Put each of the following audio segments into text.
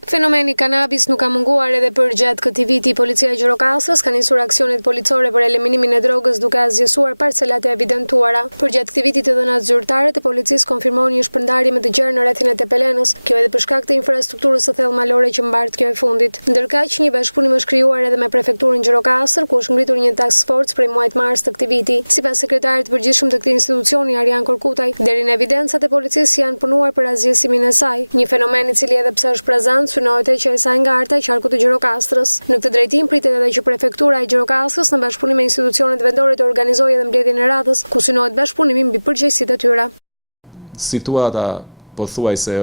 Fenomeni kanabis nuk ka munguar edhe për gjatë këtij viti. Policia e Gjirokastrës ka nisur aksionet policore për eliminimin e drogës duke azgjësuar parcelat e evidentuara. Për gjatë këtij viti të dhënat zyrtare të policisë konfirmojnë një shpërndarje me të gjerë në rrethin e Tepelenës, kjo edhe për shkak të infrastrukturës së thellë malore që mbart kjo e fundit. Ndërkaq, një bashkëpunim është krijuar edhe me prefekturën Gjirokastër, ku është ngritur një task force prej muajit mars të këtij viti. Sipas sekretarit të përgjithshëm të këtij institucioni, Arjan Korkutaj, deri në evidencat e policisë janë punuar për azgjësimin e saj, një fenomen i cili edhe pse është prezant synohet që e saj nga arta e qarkut të Gjirokastrës. Në këtë drejtim pritet edhe që prefektura e Gjirokastrës në bashkëpunim me institucionet vendore të organizojë edhe mbledhjen e radhës, ku synohet bashkëpunimi mbi përgjegjësitë e tyre. Situata pothuajse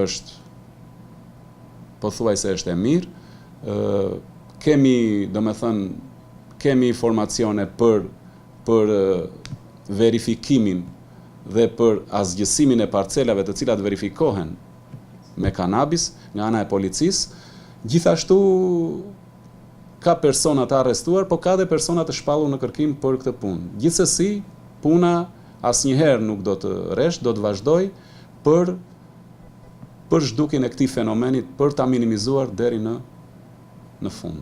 është e mirë. Kemi informacione për verifikimin dhe për azgjësimin e parcelave të cilat verifikohen me kanabis nga ana e policisë. Gjithashtu ka persona të arrestuar, po ka dhe persona të shpallur në kërkim për këtë punë. Gjithsesi, puna asnjëherë nuk do të rresht, do të vazhdoj për zhdukjen e këtij fenomeni, për ta minimizuar deri në fund.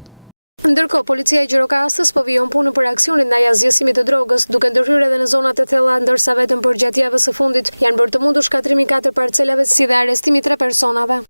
Ndërkohë, policia e Gjirokastrës po vijon punën për aksionin ndaj azgjësimit të drogës, duke ndërhyrë edhe në zonat e thella, ndërsa vetëm për gjatë javës së fundit janë bërë të mundur shkatrimi 4 parcelave si dhe arrestimi 3 personave.